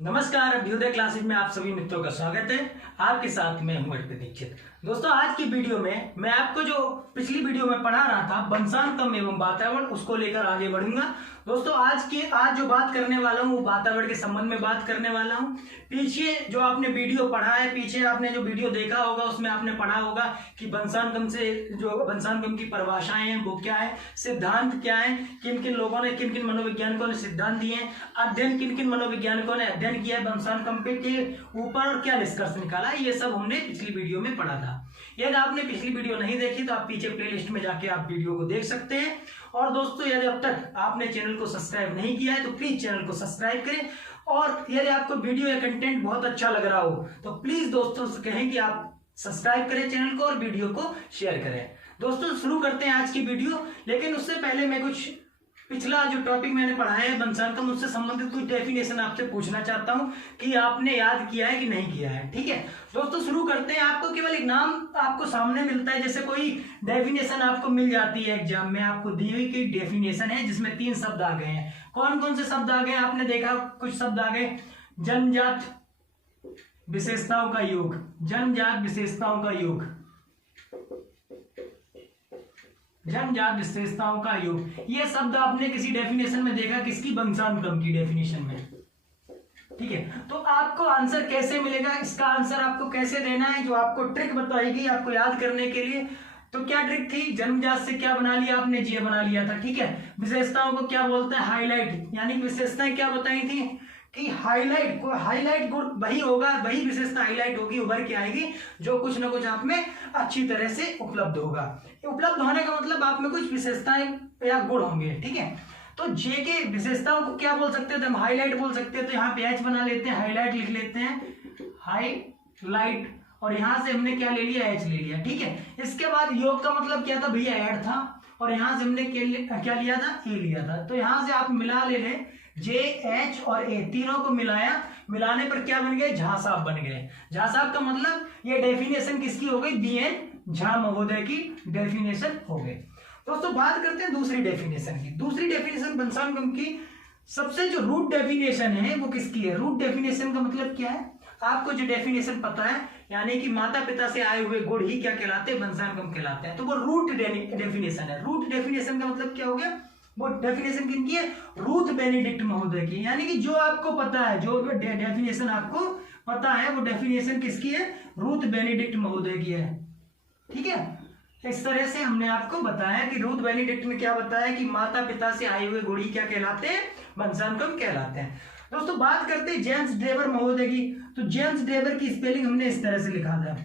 नमस्कार, अभ्युदय क्लासेज में आप सभी मित्रों का स्वागत है। आपके साथ मैं हूं अर्पित दीक्षित। दोस्तों, आज की वीडियो में मैं आपको जो पिछली वीडियो में पढ़ा रहा था वंशानुक्रम एवं वातावरण, उसको लेकर आगे बढ़ूंगा। दोस्तों, आज जो बात करने वाला हूं वो वातावरण के संबंध में बात करने वाला हूं। पीछे जो आपने वीडियो पढ़ा है, पीछे आपने जो वीडियो देखा होगा उसमें आपने पढ़ा होगा कि वंशानुक्रम की परिभाषाएं हैं वो क्या है, सिद्धांत क्या है, किन किन लोगों ने, किन किन मनोवैज्ञानिकों ने सिद्धांत दिए हैं, अध्ययन किन किन मनोवैज्ञानिकों ने अध्ययन किया है वंशानुक्रम के ऊपर और क्या निष्कर्ष निकाला है, ये सब हमने पिछली वीडियो में पढ़ा था। यदि आपने पिछली वीडियो नहीं देखी तो आप पीछे प्लेलिस्ट में जाके आप वीडियो को देख सकते हैं। और दोस्तों, यदि अब तक आपने चैनल को सब्सक्राइब नहीं किया है तो प्लीज चैनल को सब्सक्राइब करें। और यदि आपको वीडियो या कंटेंट बहुत अच्छा लग रहा हो तो प्लीज दोस्तों से कहें कि आप सब्सक्राइब करें चैनल को और वीडियो को शेयर करें। दोस्तों, शुरू करते हैं आज की वीडियो। लेकिन उससे पहले मैं कुछ पिछला जो टॉपिक मैंने पढ़ाया है वंशानुक्रम, उससे संबंधित कुछ डेफिनेशन आपसे पूछना चाहता हूं कि आपने याद किया है कि नहीं किया है। ठीक है दोस्तों, शुरू करते हैं। आपको केवल एक नाम आपको सामने मिलता है, जैसे कोई डेफिनेशन आपको मिल जाती है एग्जाम में, आपको दी हुई की डेफिनेशन है जिसमें 3 शब्द आ गए हैं। कौन कौन से शब्द आ गए आपने देखा, कुछ शब्द आ गए, जन्मजात विशेषताओं का योग, जन्मजात विशेषताओं का योग, जन्मजात विशेषताओं का योग। ये शब्द आपने किसी डेफिनेशन में देखा, किसकी, वंशानुक्रम की डेफिनेशन में। ठीक है, तो आपको आंसर कैसे मिलेगा, इसका आंसर आपको कैसे देना है, जो आपको ट्रिक बताई गई आपको याद करने के लिए। तो क्या ट्रिक थी, जन्मजात से क्या बना लिया आपने, जे बना लिया था। ठीक है, विशेषताओं को क्या बोलते हैं, हाईलाइट, यानी विशेषताएं क्या बताई थी कि हाईलाइट गुण वही होगा, वही विशेषता हाईलाइट होगी, उभर के आएगी जो कुछ ना कुछ आप में अच्छी तरह से उपलब्ध होगा। उपलब्ध होने का मतलब आप में कुछ विशेषताएं या गुण होंगे। ठीक है, तो जे के विशेषताओं को क्या बोल सकते थे हम, हाईलाइट बोल सकते हैं। तो यहाँ पे एच बना लेते हैं, हाईलाइट लिख लेते हैं, हाईलाइट, और यहां से हमने क्या ले लिया, एच ले लिया। ठीक है, इसके बाद योग का मतलब क्या था भैया, ऐड था, और यहां से हमने क्या लिया था, ए लिया था। तो यहां से आप मिला ले लें, जे, एच और ए तीनों को मिलाने पर क्या बन गए, झा साहब बन गए। झा साहब का मतलब ये डेफिनेशन किसकी हो गई, बी.एन. झा महोदय की डेफिनेशन हो गई। दोस्तों, बात करते हैं दूसरी डेफिनेशन की। दूसरी डेफिनेशन वंशानुक्रम की सबसे जो रूट डेफिनेशन है वो किसकी है। रूट डेफिनेशन का मतलब क्या है, आपको जो डेफिनेशन पता है, यानी कि माता पिता से आए हुए गुण ही क्या कहलाते हैं, वंशानुक्रम कहलाते हैं। तो वो रूट डेफिनेशन है। रूट डेफिनेशन का मतलब क्या हो गया, वो डेफिनेशन किनकी है, रूथ बेनेडिक्ट महोदय की। यानी कि जो आपको पता है, जो डेफिनेशन आपको पता है वो डेफिनेशन किसकी है, रूथ बेनेडिक्ट महोदय की है। ठीक है, इस तरह से हमने आपको बताया कि रूथ बेनेडिक्ट ने क्या बताया कि माता पिता से आए हुए गुण ही क्या कहलाते हैं, वंशानुक्रम कहलाते हैं। दोस्तों, बात करते हैं जेम्स ड्रेवर महोदय की। तो जेम्स ड्रेवर की स्पेलिंग हमने इस तरह से लिखा था,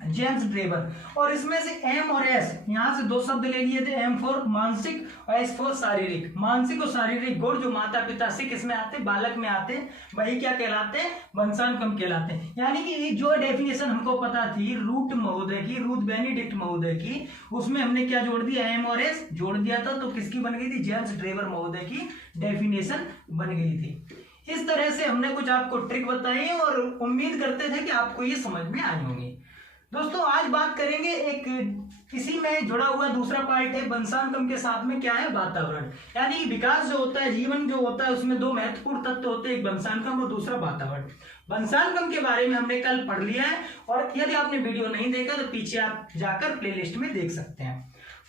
जेम्स ड्रेवर, और इसमें से एम और एस, यहां से 2 शब्द ले लिए थे, एम फॉर मानसिक और एस फॉर शारीरिक। मानसिक और शारीरिक गुण जो माता पिता से किसमें आते, बालक में आते, वही क्या कहलाते हैं, वंशानुक्रम कहलाते हैं। यानी कि जो डेफिनेशन हमको पता थी रूट महोदय की, रूथ बेनेडिक्ट महोदय की, उसमें हमने क्या जोड़ दिया, एम और एस जोड़ दिया था, तो किसकी बन गई थी, जेम्स ड्रेवर महोदय की डेफिनेशन बन गई थी। इस तरह से हमने कुछ आपको ट्रिक बताई और उम्मीद करते थे कि आपको ये समझ में आई होंगी। दोस्तों, आज बात करेंगे एक इसी में जुड़ा हुआ दूसरा पार्ट है वंशानुक्रम के साथ में क्या है, वातावरण। यानी विकास जो होता है, जीवन जो होता है, उसमें 2 महत्वपूर्ण तत्व होते हैं, एक वंशानुक्रम और दूसरा वातावरण। वंशानुक्रम के बारे में हमने कल पढ़ लिया है, और यदि आपने वीडियो नहीं देखा तो पीछे आप जाकर प्लेलिस्ट में देख सकते हैं।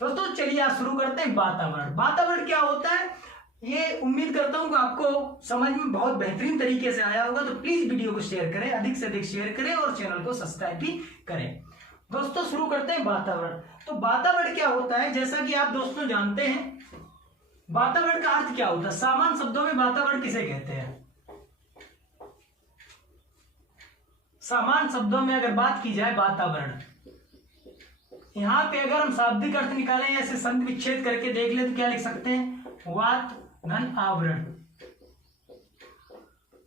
दोस्तों, चलिए आज शुरू करते हैं वातावरण। वातावरण क्या होता है, ये उम्मीद करता हूं कि आपको समझ में बहुत बेहतरीन तरीके से आया होगा। तो प्लीज वीडियो को शेयर करें, अधिक से अधिक शेयर करें, और चैनल को सब्सक्राइब भी करें। दोस्तों, शुरू करते हैं वातावरण। तो वातावरण क्या होता है, जैसा कि आप दोस्तों जानते हैं, वातावरण का अर्थ क्या होता है, सामान्य शब्दों में वातावरण किसे कहते हैं। सामान्य शब्दों में अगर बात की जाए वातावरण, यहां पे अगर हम शाब्दिक अर्थ निकालें, ऐसे संधि विच्छेद करके देख ले तो क्या लिख सकते हैं, वात धन आवरण।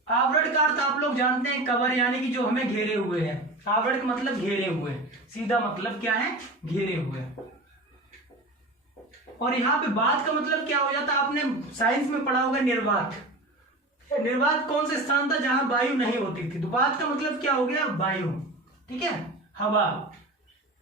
आवरण का अर्थ आप लोग जानते हैं, कवर, यानी कि जो हमें घेरे हुए हैं। आवरण का मतलब घेरे हुए, सीधा मतलब क्या है, घेरे हुए। और यहाँ पे बात का मतलब क्या हो जाता है, आपने साइंस में पढ़ा होगा, निर्वात। निर्वात कौन से स्थान था जहां वायु नहीं होती थी, तो बात का मतलब क्या हो गया, वायु। ठीक है, हवा।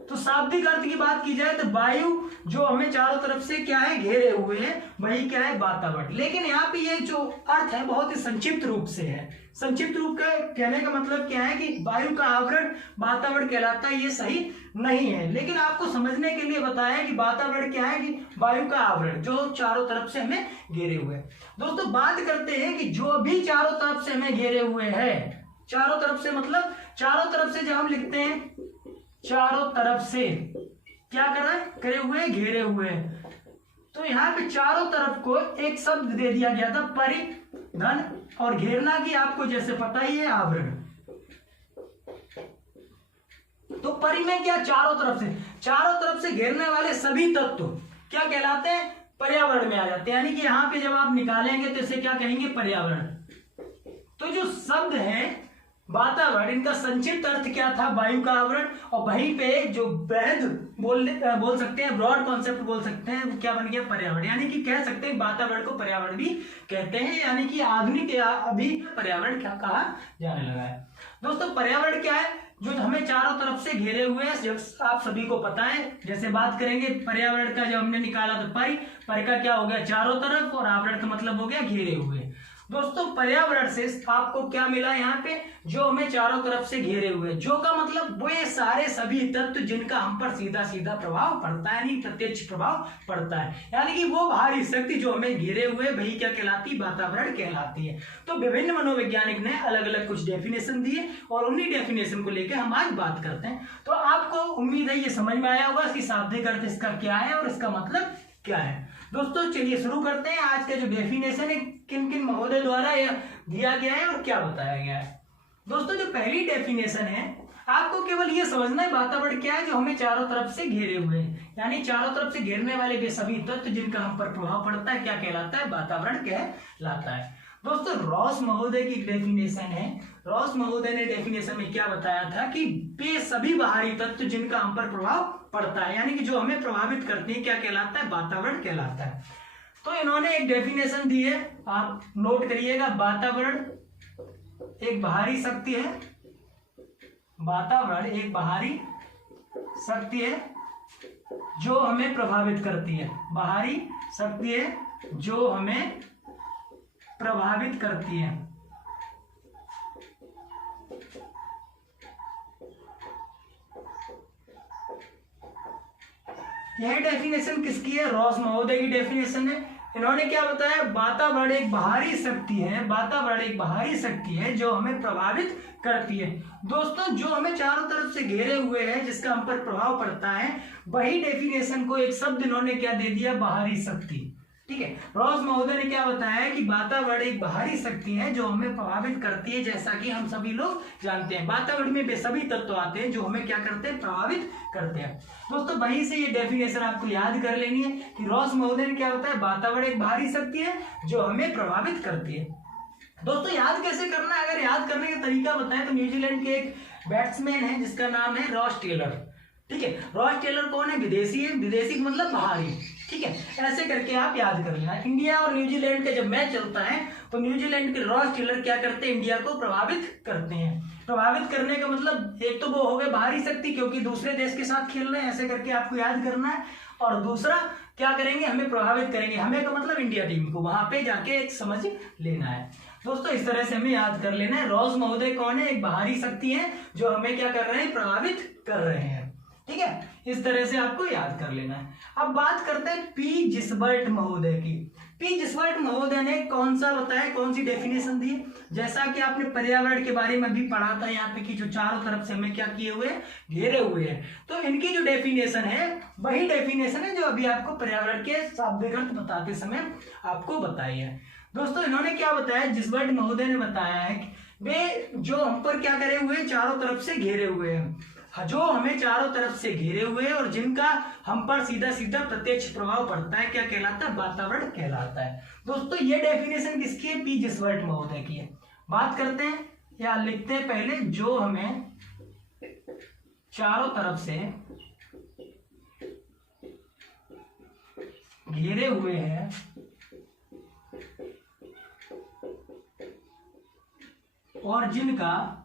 तो शाब्दिक अर्थ की बात की जाए तो वायु जो हमें चारों तरफ से क्या है घेरे हुए हैं, वही क्या है वातावरण। लेकिन यहाँ पे ये जो अर्थ है बहुत ही संक्षिप्त रूप से है। संक्षिप्त रूप का कहने का मतलब क्या है कि वायु का आवरण वातावरण कहलाता है, ये सही नहीं है। लेकिन आपको समझने के लिए बताया कि वातावरण क्या है कि वायु का आवरण जो चारों तरफ से हमें घेरे हुए है। दोस्तों बात करते हैं कि जो भी चारों तरफ से हमें घेरे हुए हैं, चारों तरफ से मतलब चारों तरफ से जब हम लिखते हैं चारों तरफ से क्या कर रहा है, करे हुए घेरे हुए, तो यहाँ पे चारों तरफ को एक शब्द दे दिया गया था परिघन, और घेरना की आपको जैसे पता ही है आवरण। तो परि में क्या, चारों तरफ से घेरने वाले सभी तत्व क्या कहलाते हैं, पर्यावरण में आ जाते हैं। यानी कि यहाँ पे जब आप निकालेंगे तो इसे क्या कहेंगे, पर्यावरण। तो जो शब्द है वातावरण, इनका संक्षिप्त अर्थ क्या था, वायु का आवरण। और वहीं पे जो वृहद बोल सकते हैं, ब्रॉड कॉन्सेप्ट बोल सकते हैं, वो क्या बन गया, पर्यावरण। यानी कि कह सकते हैं वातावरण को पर्यावरण भी कहते हैं, यानी कि आधुनिक अभी पर्यावरण क्या कहा जाने लगा है। दोस्तों पर्यावरण क्या है, जो हमें चारों तरफ से घेरे हुए हैं, जब आप सभी को पता है। जैसे बात करेंगे पर्यावरण का, जब हमने निकाला तो परि का क्या हो गया, चारों तरफ, और आवरण का मतलब हो गया घेरे हुए। दोस्तों पर्यावरण से आपको क्या मिला, यहाँ पे जो हमें चारों तरफ से घेरे हुए, जो का मतलब वो ये सारे सभी तत्व जिनका हम पर सीधा सीधा प्रभाव पड़ता है, यानी प्रत्यक्ष प्रभाव पड़ता है, यानी कि वो बाहरी शक्ति जो हमें घेरे हुए, वही क्या कहलाती, वातावरण कहलाती है। तो विभिन्न मनोवैज्ञानिक ने अलग अलग कुछ डेफिनेशन दिए, और उन्हीं डेफिनेशन को लेकर हम आज बात करते हैं। तो आपको उम्मीद है ये समझ में आया होगा कि शाब्दिक अर्थ इसका क्या है और इसका मतलब क्या है। दोस्तों चलिए शुरू करते हैं। आज का जो डेफिनेशन है किन किन महोदय द्वारा यह दिया गया है और क्या बताया गया है। दोस्तों जो पहली डेफिनेशन है, आपको केवल ये समझना है वातावरण क्या है, जो हमें चारों तरफ से घेरे हुए हैं, यानी चारों तरफ से घेरने वाले वे सभी तत्व जिनका हम पर प्रभाव पड़ता है, क्या कहलाता है, वातावरण कहलाता है। दोस्तों रॉस महोदय की डेफिनेशन है। रॉस महोदय ने डेफिनेशन में क्या बताया था कि वे सभी बाहरी तत्व जिनका हम पर प्रभाव पड़ता है, यानी कि जो हमें प्रभावित करते हैं, क्या कहलाता है, वातावरण कहलाता है। तो इन्होंने एक डेफिनेशन दी है, आप नोट करिएगा। वातावरण एक बाहरी शक्ति है, वातावरण एक बाहरी शक्ति है जो हमें प्रभावित करती है, बाहरी शक्ति है जो हमें प्रभावित करती है। यह डेफिनेशन किसकी है, रॉस महोदय की डेफिनेशन है। इन्होंने क्या बताया, वातावरण एक बाहरी शक्ति है, वातावरण एक बाहरी शक्ति है जो हमें प्रभावित करती है। दोस्तों जो हमें चारों तरफ से घेरे हुए है, जिसका हम पर प्रभाव पड़ता है, वही डेफिनेशन को एक शब्द इन्होंने क्या दे दिया, बाहरी शक्ति। ठीक है, रॉस महोदय ने क्या बताया कि वातावरण एक बाहरी शक्ति है जो हमें प्रभावित करती है। जैसा कि हम सभी लोग जानते हैं, वातावरण में वे सभी तत्व आते हैं जो हमें क्या करते हैं, प्रभावित करते हैं। दोस्तों वहीं से ये डेफिनेशन आपको याद कर लेनी है कि रॉस महोदय ने क्या बताया, वातावरण एक बाहरी शक्ति है जो हमें प्रभावित करती है। दोस्तों याद कैसे करना है, अगर याद करने का तरीका बताएं तो न्यूजीलैंड के एक बैट्समैन है जिसका नाम है रॉस टेलर। ठीक है, रॉस टेलर कौन है, विदेशी है, विदेशी मतलब बाहरी। ठीक है, ऐसे करके आप याद कर लेना। इंडिया और न्यूजीलैंड का जब मैच चलता है तो न्यूजीलैंड के रॉस टेलर क्या करते हैं, इंडिया को प्रभावित करते हैं। प्रभावित करने का मतलब एक तो वो हो गए बाहरी शक्ति, क्योंकि दूसरे देश के साथ खेल रहे हैं, ऐसे करके आपको याद करना है। और दूसरा क्या करेंगे, हमें प्रभावित करेंगे, हमें का मतलब इंडिया टीम को, वहां पे जाके एक समझ लेना है। दोस्तों इस तरह से हमें याद कर लेना है, रॉस महोदय कौन है, एक बाहरी शक्ति है जो हमें क्या कर रहे हैं, प्रभावित कर रहे हैं। ठीक है, इस तरह से आपको याद कर लेना है। अब बात करते हैं पी जिसबर्ट महोदय की। पी जिसबर्ट महोदय ने कौन सा बताया, कौन सी डेफिनेशन दी, जैसा कि आपने पर्यावरण के बारे में भी पढ़ा था यहाँ पे कि जो चारों तरफ से हमें क्या किए हुए हैं, घेरे हुए हैं। तो इनकी जो डेफिनेशन है वही डेफिनेशन है जो अभी आपको पर्यावरण के शाब्दिक अर्थ बताते समय आपको बताई है। दोस्तों इन्होंने क्या बताया, जिसबर्ट महोदय ने बताया है कि वे जो हम पर क्या करे हुए, चारों तरफ से घेरे हुए हैं, जो हमें चारों तरफ से घेरे हुए और जिनका हम पर सीधा सीधा प्रत्यक्ष प्रभाव पड़ता है, क्या कहलाता है, वातावरण कहलाता है। दोस्तों ये डेफिनेशन किसकी है, पी जिसबर्ट महोदय की है। बात करते हैं या लिखते हैं पहले, जो हमें चारों तरफ से घेरे हुए हैं और जिनका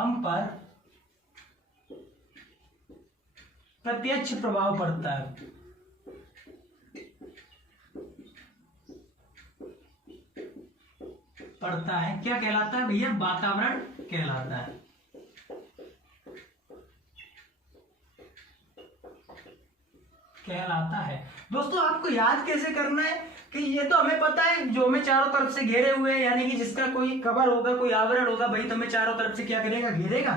हम पर प्रत्यक्ष प्रभाव पड़ता है, क्या कहलाता है भैया? वातावरण कहलाता है। दोस्तों आपको याद कैसे करना है कि ये तो हमें पता है, जो हमें चारों तरफ से घेरे हुए हैं, यानी कि जिसका कोई कवर होगा, कोई आवरण होगा, भाई तो हमें चारों तरफ से क्या करेगा? घेरेगा।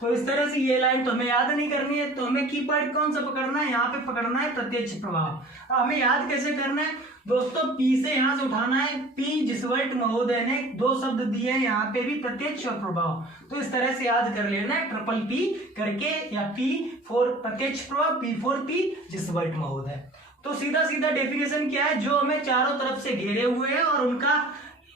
तो इस तरह से ये लाइन तो हमें याद नहीं करनी है, तो हमें की पॉइंट कौन सा पकड़ना है? यहाँ पे पकड़ना है प्रत्यक्ष प्रभाव। हमें याद कैसे करना है दोस्तों? पी से यहां से उठाना है। पी जिसवर्ट महोदय ने दो शब्द दिए हैं यहाँ पे भी, प्रत्यक्ष और प्रभाव, तो इस तरह से याद कर लेना है, ट्रिपल पी करके, या पी फॉर प्रत्यक्ष प्रभाव, पी फॉर पी जिसवर्ट महोदय। तो सीधा सीधा डेफिनेशन क्या है? जो हमें चारों तरफ से घेरे हुए हैं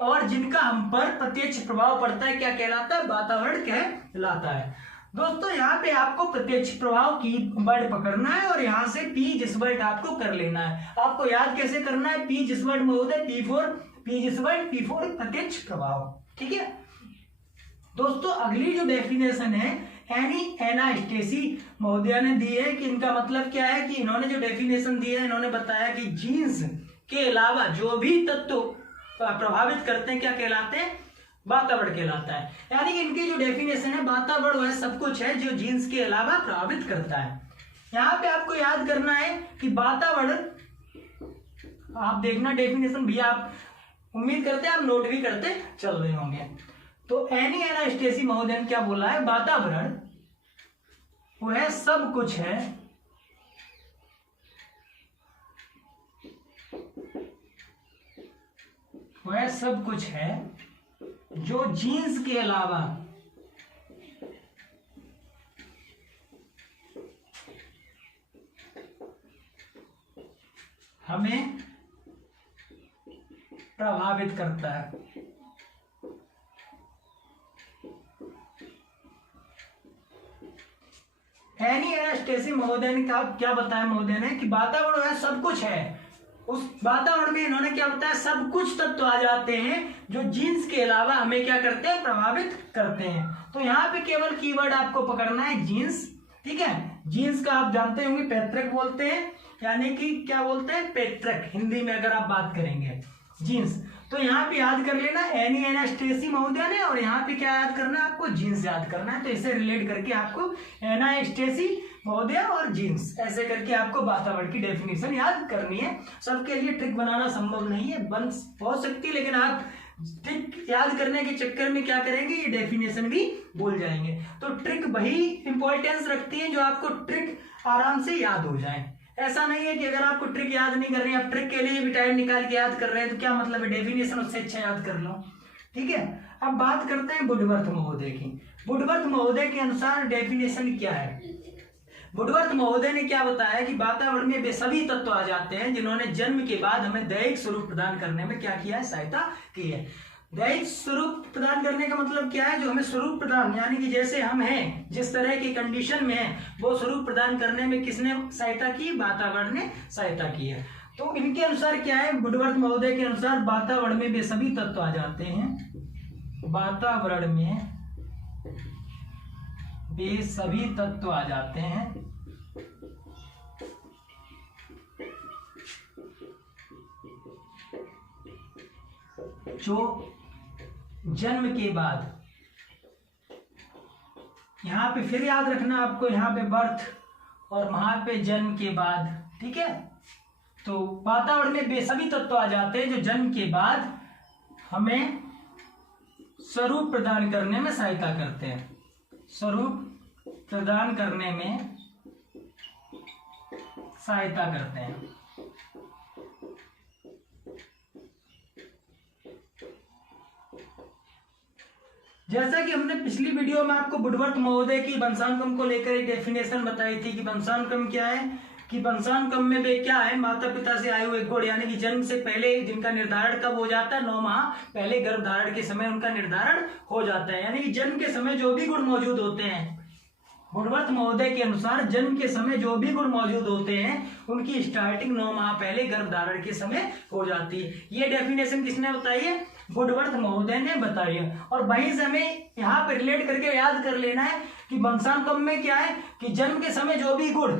और जिनका हम पर प्रत्यक्ष प्रभाव पड़ता है, क्या कहलाता है? वातावरण कहलाता है। दोस्तों यहाँ पे आपको प्रत्यक्ष प्रभाव की वर्ड पकड़ना है और यहाँ से पी जिसवर्ट आपको कर लेना है। आपको याद कैसे करना है? पी जिसवर्ट महोदय, P for P Gisbert, P for प्रत्यक्ष प्रभाव। ठीक है दोस्तों, अगली जो डेफिनेशन है एना स्टेसी महोदया ने दी है कि इनका मतलब क्या है कि इन्होंने जो डेफिनेशन दी है, इन्होंने बताया कि जीन्स के अलावा जो भी तत्व प्रभावित करते हैं क्या कहलाते हैं? वातावरण कहलाता है। यानी कि इनकी जो डेफिनेशन है, वातावरण वह सब कुछ है जो जीन्स के अलावा प्रभावित करता है। यहाँ पे आपको याद करना है कि वातावरण, आप देखना डेफिनेशन भैया, आप उम्मीद करते हैं आप नोट भी करते चल रहे होंगे। तो एना स्टेसी महोदय ने क्या बोला है? वातावरण वह सब कुछ है जो जीन्स के अलावा हमें प्रभावित करता है। एना स्टेसी महोदय ने क्या बताया? महोदय ने कि वातावरण वह सब कुछ है, उस वातावरण में इन्होंने क्या बताया? सब कुछ तत्व आ जाते हैं जो जीन्स के अलावा हमें क्या करते हैं? प्रभावित करते हैं। तो यहाँ पे केवल कीवर्ड आपको पकड़ना है जीन्स। ठीक है, जीन्स का आप जानते होंगे पैतृक बोलते हैं, यानी कि क्या बोलते हैं? पैतृक, हिंदी में अगर आप बात करेंगे जीन्स। तो यहाँ पे याद कर लेना एना स्टेसी महोदय ने, और यहाँ पे क्या याद करना है आपको? जीन्स याद करना है। तो इसे रिलेट करके आपको एना स्टेसी महोदय और जीन्स ऐसे करके आपको वातावरण की डेफिनेशन याद करनी है। सबके लिए ट्रिक बनाना संभव नहीं है, बन हो सकती है, लेकिन आप ट्रिक याद करने के चक्कर में क्या करेंगे? ये डेफिनेशन भी भूल जाएंगे। तो ट्रिक वही इंपॉर्टेंस रखती है जो आपको ट्रिक आराम से याद हो जाए। ऐसा नहीं है कि अगर आपको ट्रिक याद नहीं कर रही, आप ट्रिक के लिए भी टाइम निकाल के याद कर रहे हैं, तो क्या मतलब है? डेफिनेशन उससे अच्छा याद कर लो। ठीक है, अब बात करते हैं वुडवर्थ महोदय की। वुडवर्थ महोदय के अनुसार डेफिनेशन क्या है? वुडवर्थ महोदय ने क्या बताया कि वातावरण में वे सभी तत्व आ जाते हैं जिन्होंने जन्म के बाद हमें दैहिक स्वरूप प्रदान करने में क्या किया है? सहायता की है। दैहिक स्वरूप प्रदान करने का मतलब क्या है? जो हमें स्वरूप प्रदान, यानी कि जैसे हम हैं, जिस तरह की कंडीशन में हैं, वो स्वरूप प्रदान करने में किसने सहायता की? वातावरण ने सहायता की है। तो इनके अनुसार क्या है? वुडवर्थ महोदय के अनुसार वातावरण में वे सभी तत्व आ जाते हैं, वातावरण में वे सभी तत्व आ जाते हैं जो जन्म के बाद, यहां पे फिर याद रखना आपको, यहां पे बर्थ और वहां पे जन्म के बाद। ठीक है, तो वातावरण में वे सभी तत्व आ जाते हैं जो जन्म के बाद हमें स्वरूप प्रदान करने में सहायता करते हैं, स्वरूप प्रदान करने में सहायता करते हैं। जैसा कि हमने पिछली वीडियो में आपको वुडवर्थ महोदय की वंशानुक्रम को लेकर एक डेफिनेशन बताई थी कि वंशानुक्रम क्या है, कि वंशानुक्रम में वे क्या है? माता पिता से आए हुए गुण, यानी कि जन्म से पहले जिनका निर्धारण कब हो जाता है? 9 माह पहले गर्भधारण के समय उनका निर्धारण हो जाता है। यानी कि जन्म के समय जो भी गुण मौजूद होते हैं, वुडवर्थ महोदय के अनुसार जन्म के समय जो भी गुण मौजूद होते हैं उनकी स्टार्टिंग 9 माह पहले गर्भधारण के समय हो जाती है। ये डेफिनेशन किसने बताई है? वुडवर्थ महोदय ने बताई है। और वहीं से हमें यहाँ पे रिलेट करके याद कर लेना है कि वंशानुक्रम में क्या है कि जन्म के समय जो भी गुण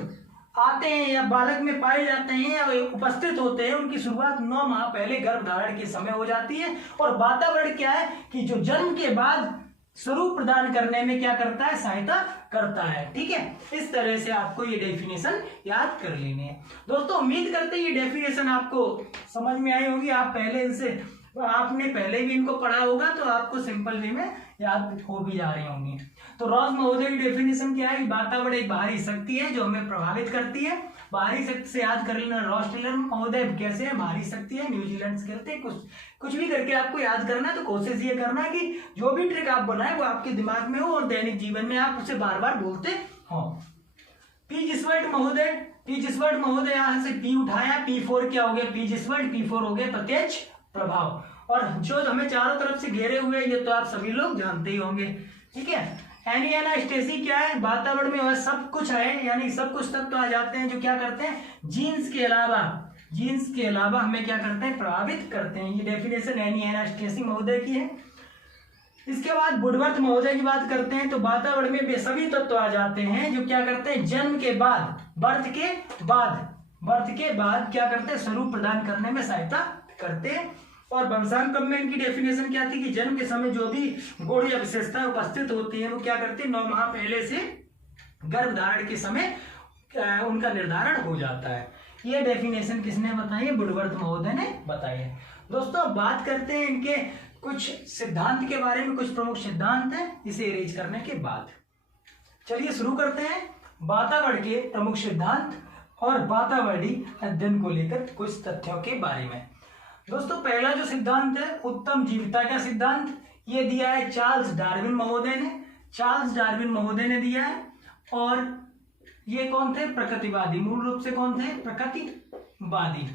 आते हैं या बालक में पाए जाते हैं या उपस्थित होते हैं, उनकी शुरुआत 9 माह पहले गर्भधारण के समय हो जाती है। और वातावरण क्या है कि जो जन्म के बाद स्वरूप प्रदान करने में क्या करता है, सहायता करता है। ठीक है, इस तरह से आपको ये डेफिनेशन याद कर लेनी है। दोस्तों उम्मीद करते हैं ये डेफिनेशन आपको समझ में आई होगी। आपने पहले भी इनको पढ़ा होगा तो आपको सिंपल वे में याद हो भी जा रही होंगी। तो रॉस महोदय की डेफिनेशन क्या है, वातावरण एक बाहरी शक्ति है जो हमें प्रभावित करती है। बाहरी शक्ति से याद कर लेना। रॉस टेलर महोदय कैसे है, बाहरी शक्ति है, न्यूजीलैंड से करते हैं। कुछ भी करके आपको याद करना है तो कोशिश ये करना है कि जो भी ट्रिक आप बनाए वो आपके दिमाग में हो और दैनिक जीवन में आप उसे बार बार बोलते हो। पी जिसवर्ट महोदय यहाँ से पी उठाया, P4 क्या हो गया, पी जिसवर्ट, P4 हो गया प्रत्यक्ष प्रभाव। और जो हमें चारों तरफ से घेरे हुए ये तो आप सभी लोग जानते ही होंगे। ठीक है, एनियानास्टेसी क्या है, वातावरण में वह सब कुछ है, यानी सब कुछ तत्व आ जाते हैं जो क्या करते हैं, जीन्स के अलावा हमें क्या करते हैं, प्रभावित करते हैं। ये डेफिनेशन एनियानास्टेसी महोदय की है। इसके बाद वुडवर्थ महोदय की बात करते हैं तो वातावरण में वे सभी तत्व आ जाते हैं जो क्या करते हैं, जन्म के बाद, बर्थ के बाद क्या करते हैं, स्वरूप प्रदान करने में सहायता करते हैं। और वंशानुक्रम में इनकी डेफिनेशन क्या थी कि जन्म के समय जो भी गुण या विशेषताएं उपस्थित होती हैं वो क्या करती है, 9 माह पहले से गर्भधारण के समय उनका निर्धारण हो जाता है। ये डेफिनेशन किसने बताई है, वुडवर्थ महोदय ने बताई है। दोस्तों बात करते हैं इनके कुछ सिद्धांत के बारे में, कुछ प्रमुख सिद्धांत हैं इसे इरेज करने के बाद। चलिए शुरू करते हैं वातावरण के प्रमुख सिद्धांत और वातावरणीय अध्ययन को लेकर कुछ तथ्यों के बारे में। दोस्तों पहला जो सिद्धांत है उत्तम जीविता का सिद्धांत, ये दिया है चार्ल्स डार्विन महोदय ने दिया है। और ये कौन थे, प्रकृतिवादी, मूल रूप से कौन थे, प्रकृतिवादी।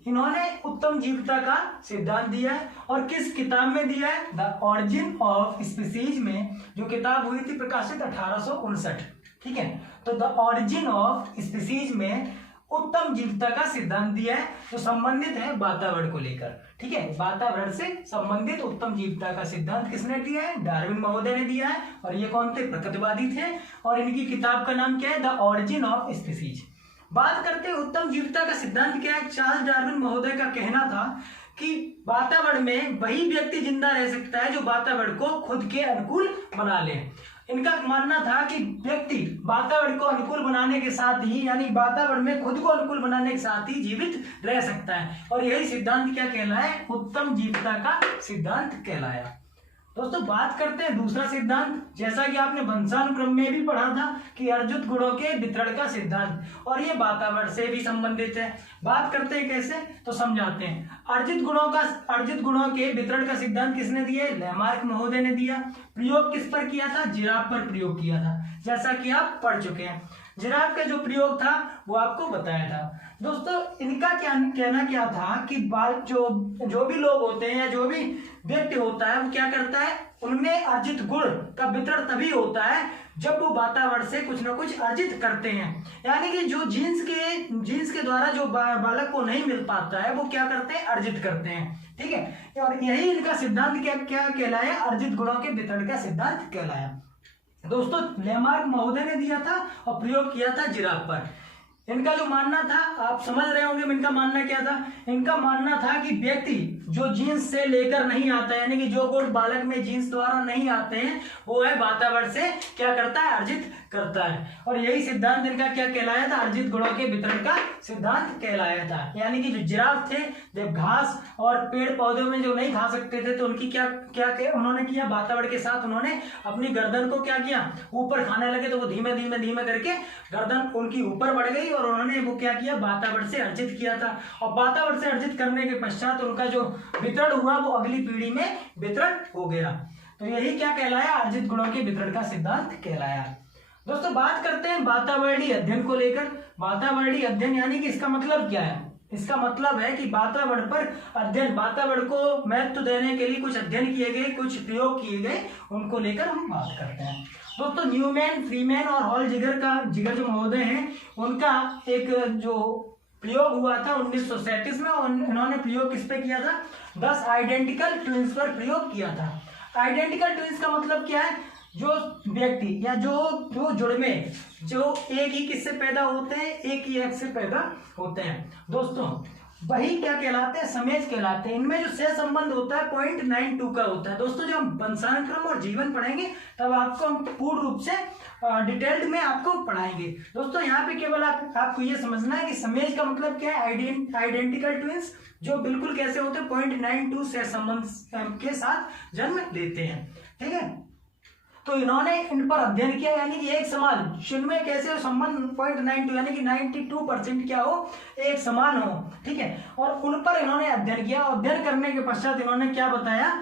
इन्होंने उत्तम जीविता का सिद्धांत दिया है। और किस किताब में दिया है, द ऑरिजिन ऑफ स्पीसीज में, जो किताब हुई थी प्रकाशित 1859। ठीक है, तो द ऑरिजिन ऑफ स्पीसीज में उत्तम जीविता का सिद्धांत दिया है जो संबंधित है वातावरण को लेकर। ठीक है, वातावरण से संबंधित उत्तम जीविता का सिद्धांत किसने दिया है, डार्विन महोदय ने दिया है। और ये कौन थे, प्रकृतिवादी थे। और इनकी किताब का नाम क्या है, द ऑरिजिन ऑफ स्पीसीज। बात करते हैं उत्तम जीविता का सिद्धांत क्या है। चार्ल्स डार्विन महोदय का कहना था कि वातावरण में वही व्यक्ति जिंदा रह सकता है जो वातावरण को खुद के अनुकूल बना ले। इनका मानना था कि व्यक्ति वातावरण को अनुकूल बनाने के साथ ही, यानी वातावरण में खुद को अनुकूल बनाने के साथ ही जीवित रह सकता है। और यही सिद्धांत क्या कहलाया, उत्तम जीविता का सिद्धांत कहलाया। दोस्तों बात करते हैं दूसरा सिद्धांत, जैसा कि आपने वंशानुक्रम में भी पढ़ा था कि अर्जित गुणों के वितरण का सिद्धांत, और ये वातावरण से भी संबंधित है। बात करते हैं कैसे, तो समझाते हैं। अर्जित गुणों के वितरण का सिद्धांत किसने दिया, लैमार्क महोदय ने दिया। प्रयोग किस पर किया था, जिराफ पर प्रयोग किया था, जैसा कि आप पढ़ चुके हैं। जिराफ का जो प्रयोग था वो आपको बताया था। दोस्तों इनका कहना क्या था कि जो भी लोग होते हैं या जो भी व्यक्ति होता है वो क्या करता है, उनमें अर्जित गुण का वितरण तभी होता है जब वो वातावरण से कुछ ना कुछ अर्जित करते हैं। यानी कि जो जीन्स के द्वारा जो बालक को नहीं मिल पाता है वो क्या करते हैं, अर्जित करते हैं। ठीक है, और यही इनका सिद्धांत क्या कहलाया, अर्जित गुणों के वितरण का सिद्धांत कहलाया। दोस्तों लैमार्क महोदय ने दिया था और प्रयोग किया था जिराफ पर। इनका जो मानना था आप समझ रहे होंगे, इनका मानना क्या था, इनका मानना था कि व्यक्ति जो जीन्स से लेकर नहीं आता है, यानी कि जो गुण बालक में जीन्स द्वारा नहीं आते हैं वो है वातावरण से क्या करता है, अर्जित करता है। और यही सिद्धांत इनका क्या कहलाया था, अर्जित गुणों के वितरण का सिद्धांत कहलाया था। यानी कि जो जिराफ थे जब घास और पेड़ पौधों में जो नहीं खा सकते थे तो उनकी क्या उन्होंने किया, वातावरण के साथ उन्होंने अपनी गर्दन को क्या किया, ऊपर खाने लगे, तो वो धीमे धीमे करके गर्दन उनकी ऊपर बढ़ गई और उन्होंने वो क्या किया, वातावरण से अर्जित किया था। और वातावरण से अर्जित करने के पश्चात उनका जो वितरण हुआ वो अगली पीढ़ी में वितरण हो गया। तो यही क्या कहलाया, अर्जित गुणों के वितरण का सिद्धांत कहलाया। दोस्तों बात करते हैं वातावरणीय अध्ययन को लेकर। वातावरणीय अध्ययन यानी कि इसका मतलब क्या है, इसका मतलब है कि वातावरण पर अध्ययन, वातावरण को महत्व देने के लिए कुछ अध्ययन किए गए, कुछ प्रयोग किए गए, उनको लेकर हम बात करते हैं। दोस्तों न्यूमैन, फ्रीमैन और हॉल जिगर जो महोदय हैं उनका एक जो प्रयोग हुआ था 1937 में, और इन्होंने प्रयोग किस पे किया था? 10 आइडेंटिकल ट्विंस पर प्रयोग किया था। आइडेंटिकल ट्विंस का मतलब क्या है? जो व्यक्ति या जो जुड़वे जो एक ही किससे पैदा होते हैं, एक ही एग से पैदा होते हैं दोस्तों, वही क्या कहलाते हैं? समेज कहलाते हैं। इनमें जो सह संबंध होता है 0.92 का होता है दोस्तों। जब हम वंशानुक्रम और जीवन पढ़ेंगे तब आपको हम पूर्ण रूप से डिटेल्ड में आपको पढ़ाएंगे दोस्तों। यहाँ पे केवल आपको ये समझना है कि समेज का मतलब क्या है? आइडेंटिकल ट्विंस जो बिल्कुल कैसे होते हैं? 0.92 सह संबंध के साथ जन्म लेते हैं, ठीक है। तो इन्होंने इन पर अध्ययन किया, यानी कि एक समान जिनमें कैसे संबंध 0.92 यानी कि 92% क्या हो? एक समान हो, ठीक है। और उन पर इन्होंने अध्ययन किया। अध्ययन करने के पश्चात इन्होंने क्या बताया?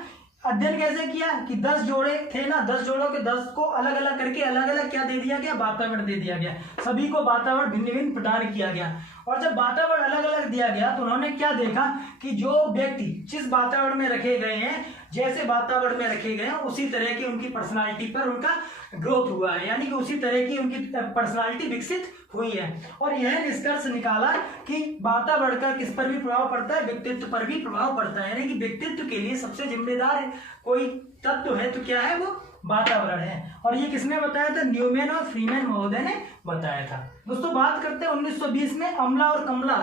अध्ययन कैसे किया कि 10 जोड़े थे ना, 10 जोड़ों के 10 को अलग अलग करके अलग अलग क्या दे दिया गया? वातावरण दे दिया गया। सभी को वातावरण भिन्न भिन्न प्रदान किया गया। और जब वातावरण अलग अलग दिया गया तो उन्होंने क्या देखा कि जो व्यक्ति जिस वातावरण में रखे गए हैं, जैसे वातावरण में रखे गए हैं, उसी तरह की उनकी पर्सनालिटी पर उनका ग्रोथ हुआ है, यानी कि उसी तरह की उनकी पर्सनालिटी विकसित हुई है। और यह निष्कर्ष निकाला कि वातावरण का किस पर भी प्रभाव पड़ता है? व्यक्तित्व पर भी प्रभाव पड़ता है। यानी कि व्यक्तित्व के लिए सबसे जिम्मेदार कोई तत्व है तो क्या है? वो वातावरण है। और ये किसने बताया था? न्यूमैन और फ्रीमैन महोदय ने बताया था दोस्तों। बात करते हैं 1920 में अमला और कमला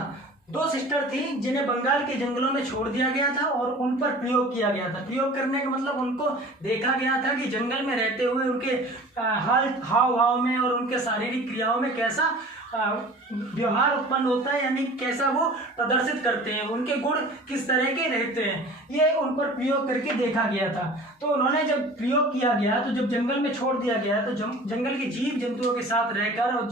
2 सिस्टर थी जिन्हें बंगाल के जंगलों में छोड़ दिया गया था और उन पर प्रयोग किया गया था। प्रयोग करने का मतलब उनको देखा गया था कि जंगल में रहते हुए उनके हाव भाव में और उनके शारीरिक क्रियाओं में कैसा व्यवहार उत्पन्न होता है, यानी कैसा वो प्रदर्शित करते हैं, उनके गुण किस तरह के रहते हैं, ये उन पर प्रयोग करके देखा गया था। तो उन्होंने जब प्रयोग किया गया तो जब जंगल में छोड़ दिया गया तो जंगल के जीव जंतुओं के साथ रहकर और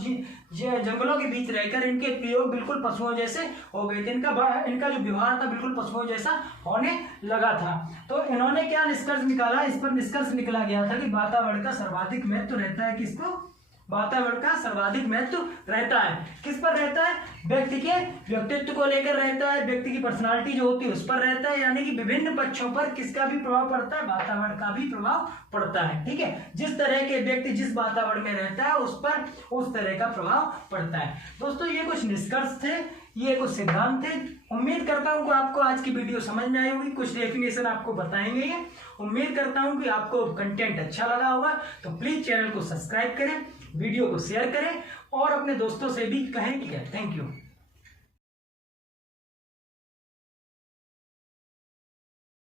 जंगलों के बीच रहकर इनके प्रयोग बिल्कुल पशुओं जैसे हो गए थे। इनका जो व्यवहार था बिल्कुल पशुओं जैसा होने लगा था। तो इन्होंने क्या निष्कर्ष निकाला? इस पर निष्कर्ष निकला गया था कि वातावरण का सर्वाधिक महत्व रहता है। किसको? वातावरण का सर्वाधिक महत्व रहता है। किस पर रहता है? व्यक्ति के व्यक्तित्व को लेकर रहता है, व्यक्ति की पर्सनालिटी जो होती है उस पर रहता है। यानी कि विभिन्न पक्षों पर किसका भी प्रभाव पड़ता है? वातावरण का भी प्रभाव पड़ता है, ठीक है। जिस तरह के व्यक्ति जिस वातावरण में रहता है उस पर उस तरह का प्रभाव पड़ता है दोस्तों। ये कुछ निष्कर्ष थे, ये कुछ सिद्धांत थे। उम्मीद करता हूँ कि आपको आज की वीडियो समझ में आई होगी। कुछ डेफिनेशन आपको बताएंगे ये। उम्मीद करता हूँ कि आपको कंटेंट अच्छा लगा होगा। तो प्लीज चैनल को सब्सक्राइब करें, वीडियो को शेयर करें और अपने दोस्तों से भी कहें कि थैंक यू।